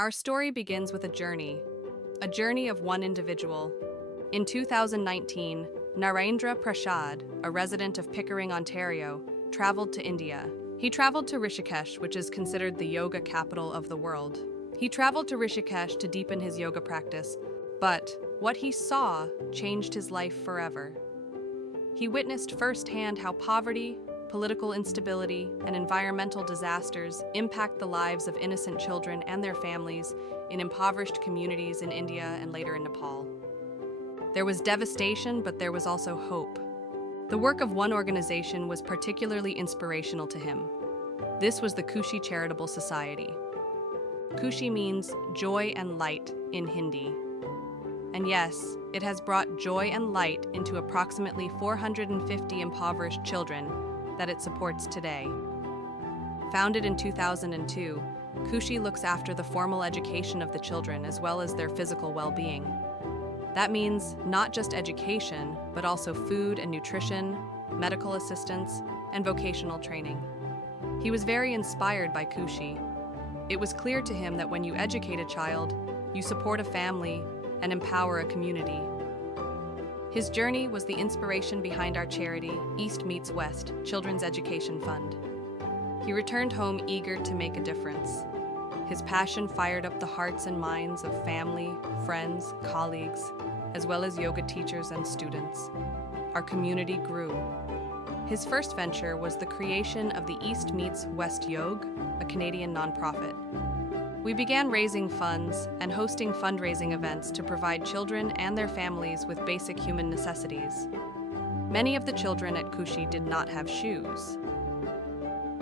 Our story begins with a journey of one individual. In 2019, Narendra Prasad, a resident of Pickering, Ontario, traveled to India. He traveled to Rishikesh, which is considered the yoga capital of the world. He traveled to Rishikesh to deepen his yoga practice, but what he saw changed his life forever. He witnessed firsthand how poverty, political instability, and environmental disasters impact the lives of innocent children and their families in impoverished communities in India and later in Nepal. There was devastation, but there was also hope. The work of one organization was particularly inspirational to him. This was the Khushi Charitable Society. Khushi means joy and light in Hindi. And yes, it has brought joy and light into approximately 450 impoverished children that it supports today. Founded in 2002, Khushi looks after the formal education of the children as well as their physical well-being. That means not just education, but also food and nutrition, medical assistance, and vocational training. He was very inspired by Khushi. It was clear to him that when you educate a child, you support a family and empower a community. His journey was the inspiration behind our charity, East Meets West Children's Education Fund. He returned home eager to make a difference. His passion fired up the hearts and minds of family, friends, colleagues, as well as yoga teachers and students. Our community grew. His first venture was the creation of the East Meets West Yoga, a Canadian nonprofit. We began raising funds and hosting fundraising events to provide children and their families with basic human necessities. Many of the children at Khushi did not have shoes.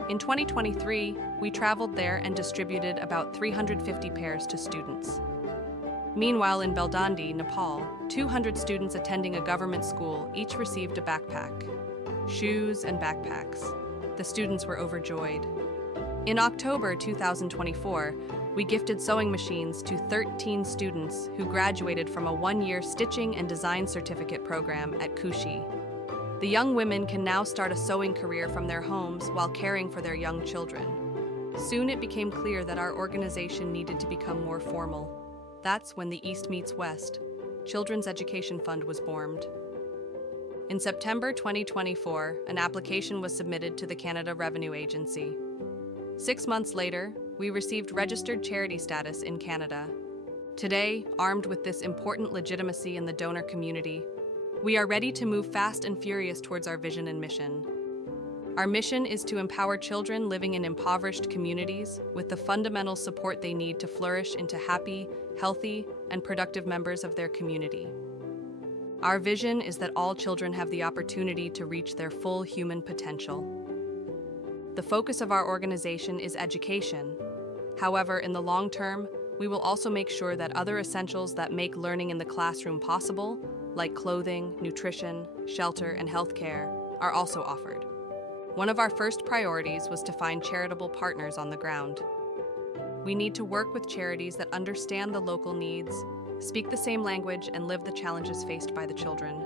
In 2023, we traveled there and distributed about 350 pairs to students. Meanwhile, in Beldandi, Nepal, 200 students attending a government school each received a backpack, shoes, and backpacks. The students were overjoyed. In October 2024, we gifted sewing machines to 13 students who graduated from a one-year stitching and design certificate program at Khushi. The young women can now start a sewing career from their homes while caring for their young children. Soon it became clear that our organization needed to become more formal. That's when the East Meets West Children's Education Fund was born. In September 2024, an application was submitted to the Canada Revenue Agency. 6 months later, we received registered charity status in Canada. Today, armed with this important legitimacy in the donor community, we are ready to move fast and furious towards our vision and mission. Our mission is to empower children living in impoverished communities with the fundamental support they need to flourish into happy, healthy, and productive members of their community. Our vision is that all children have the opportunity to reach their full human potential. The focus of our organization is education. However, in the long term, we will also make sure that other essentials that make learning in the classroom possible, like clothing, nutrition, shelter, and healthcare, are also offered. One of our first priorities was to find charitable partners on the ground. We need to work with charities that understand the local needs, speak the same language, and live the challenges faced by the children.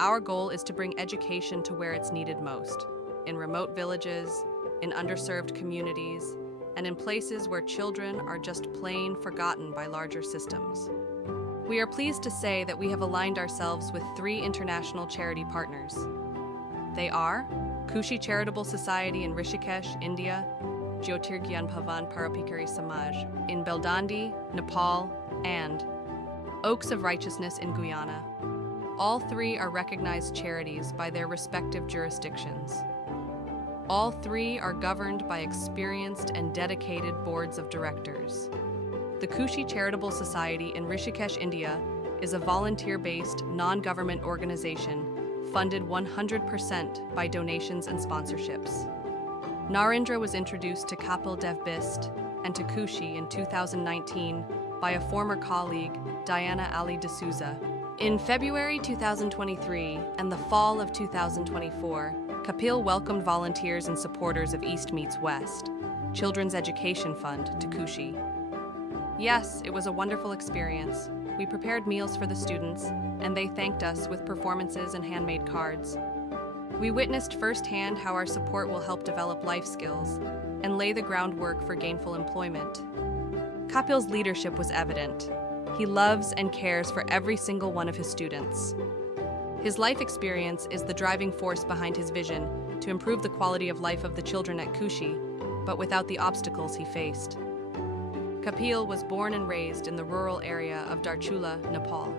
Our goal is to bring education to where it's needed most, in remote villages, in underserved communities, and in places where children are just plain forgotten by larger systems. We are pleased to say that we have aligned ourselves with 3 international charity partners. They are Khushi Charitable Society in Rishikesh, India, Jyotirgyan Bhavan Paropikari Samaj in Beldandi, Nepal, and Oaks of Righteousness in Guyana. All 3 are recognized charities by their respective jurisdictions. All 3 are governed by experienced and dedicated boards of directors. The Khushi Charitable Society in Rishikesh, India, is a volunteer-based, non-government organization funded 100% by donations and sponsorships. Narendra was introduced to Kapil Dev Bist and to Khushi in 2019 by a former colleague, Diana Ali D'Souza. In February 2023 and the fall of 2024, Kapil welcomed volunteers and supporters of East Meets West Children's Education Fund to Khushi. Yes, it was a wonderful experience. We prepared meals for the students, and they thanked us with performances and handmade cards. We witnessed firsthand how our support will help develop life skills and lay the groundwork for gainful employment. Kapil's leadership was evident. He loves and cares for every single one of his students. His life experience is the driving force behind his vision to improve the quality of life of the children at Kushi, but without the obstacles he faced. Kapil was born and raised in the rural area of Darchula, Nepal.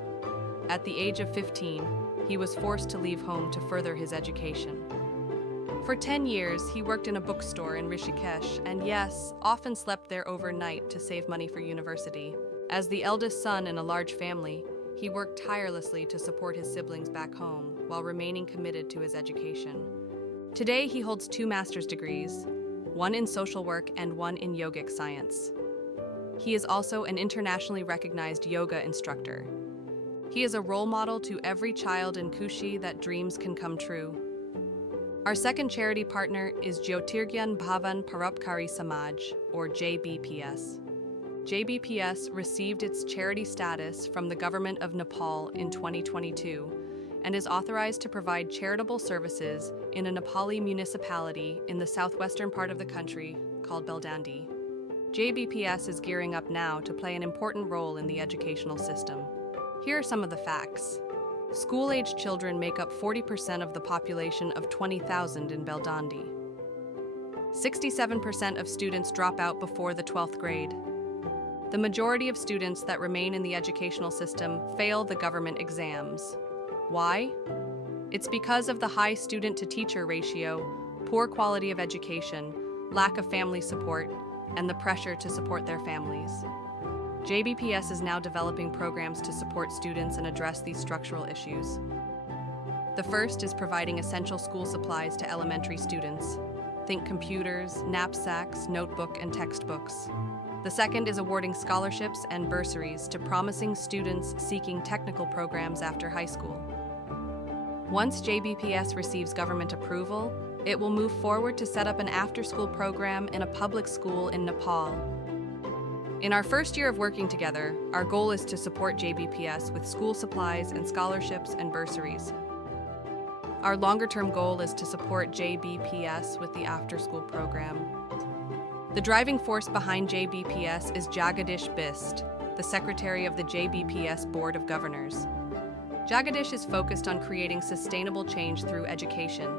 At the age of 15, he was forced to leave home to further his education. For 10 years, he worked in a bookstore in Rishikesh and, yes, often slept there overnight to save money for university. As the eldest son in a large family, he worked tirelessly to support his siblings back home while remaining committed to his education. Today, he holds 2 master's degrees, one in social work and one in yogic science. He is also an internationally recognized yoga instructor. He is a role model to every child in Kushi that dreams can come true. Our second charity partner is Jyotirgyan Bhavan Paropkari Samaj, or JBPS. JBPS received its charity status from the government of Nepal in 2022 and is authorized to provide charitable services in a Nepali municipality in the southwestern part of the country called Beldandi. JBPS is gearing up now to play an important role in the educational system. Here are some of the facts. School-aged children make up 40% of the population of 20,000 in Beldandi. 67% of students drop out before the 12th grade. The majority of students that remain in the educational system fail the government exams. Why? It's because of the high student-to-teacher ratio, poor quality of education, lack of family support, and the pressure to support their families. JBPS is now developing programs to support students and address these structural issues. The first is providing essential school supplies to elementary students. Think computers, knapsacks, notebook, and textbooks. The second is awarding scholarships and bursaries to promising students seeking technical programs after high school. Once JBPS receives government approval, it will move forward to set up an after-school program in a public school in Nepal. In our first year of working together, our goal is to support JBPS with school supplies and scholarships and bursaries. Our longer-term goal is to support JBPS with the after-school program. The driving force behind JBPS is Jagadish Bist, the secretary of the JBPS Board of Governors. Jagadish is focused on creating sustainable change through education.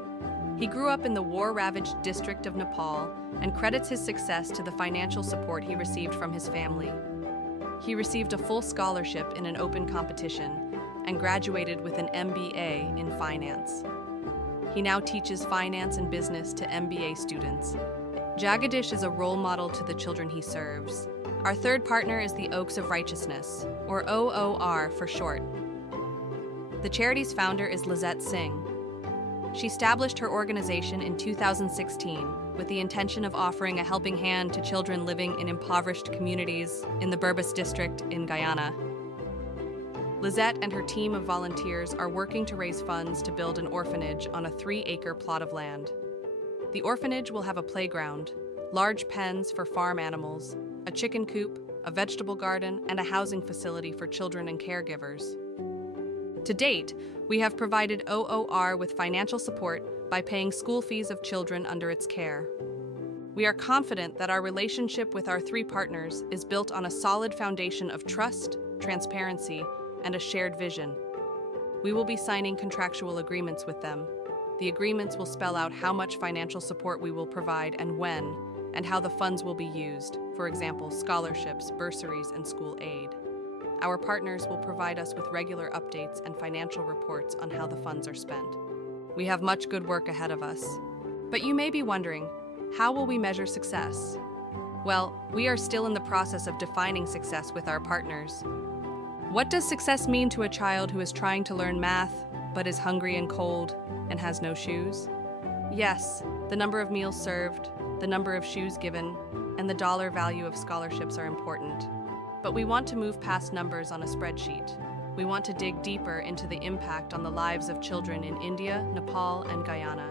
He grew up in the war-ravaged district of Nepal and credits his success to the financial support he received from his family. He received a full scholarship in an open competition and graduated with an MBA in finance. He now teaches finance and business to MBA students. Jagadish is a role model to the children he serves. Our third partner is the Oaks of Righteousness, or OOR for short. The charity's founder is Lizette Singh. She established her organization in 2016 with the intention of offering a helping hand to children living in impoverished communities in the Burbus district in Guyana. Lizette and her team of volunteers are working to raise funds to build an orphanage on a 3-acre plot of land. The orphanage will have a playground, large pens for farm animals, a chicken coop, a vegetable garden, and a housing facility for children and caregivers. To date, we have provided OOR with financial support by paying school fees of children under its care. We are confident that our relationship with our 3 partners is built on a solid foundation of trust, transparency, and a shared vision. We will be signing contractual agreements with them. The agreements will spell out how much financial support we will provide and when, and how the funds will be used, for example, scholarships, bursaries, and school aid. Our partners will provide us with regular updates and financial reports on how the funds are spent. We have much good work ahead of us. But you may be wondering, how will we measure success? Well, we are still in the process of defining success with our partners. What does success mean to a child who is trying to learn math, but is hungry and cold, and has no shoes? Yes, the number of meals served, the number of shoes given, and the dollar value of scholarships are important. But we want to move past numbers on a spreadsheet. We want to dig deeper into the impact on the lives of children in India, Nepal, and Guyana.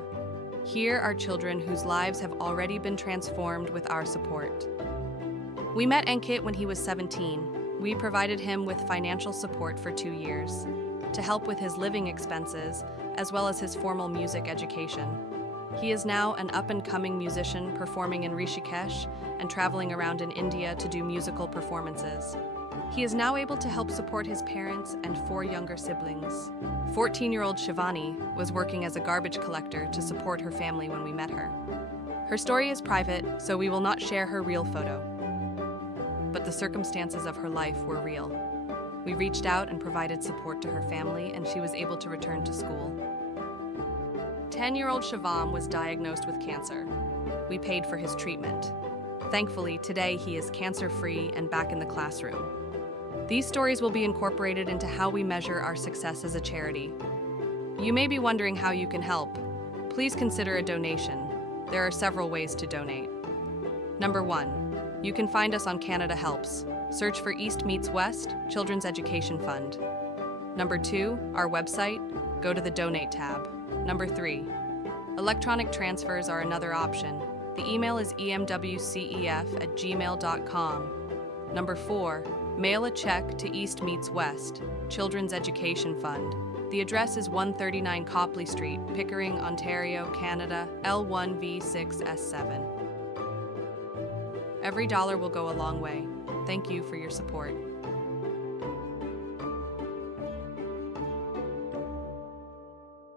Here are children whose lives have already been transformed with our support. We met Ankit when he was 17. We provided him with financial support for 2 years to help with his living expenses as well as his formal music education. He is now an up-and-coming musician performing in Rishikesh and traveling around in India to do musical performances. He is now able to help support his parents and 4 younger siblings. 14-year-old Shivani was working as a garbage collector to support her family when we met her. Her story is private, so we will not share her real photo. But the circumstances of her life were real. We reached out and provided support to her family, and she was able to return to school. 10-year-old Shivam was diagnosed with cancer. We paid for his treatment. Thankfully, today he is cancer-free and back in the classroom. These stories will be incorporated into how we measure our success as a charity. You may be wondering how you can help. Please consider a donation. There are several ways to donate. Number 1, you can find us on Canada Helps. Search for East Meets West Children's Education Fund. Number 2, our website. Go to the Donate tab. Number 3, electronic transfers are another option. The email is EMWCEF@gmail.com. Number 4, mail a check to East Meets West Children's Education Fund. The address is 139 Copley Street, Pickering, Ontario, Canada, L1V6S7. Every dollar will go a long way. Thank you for your support.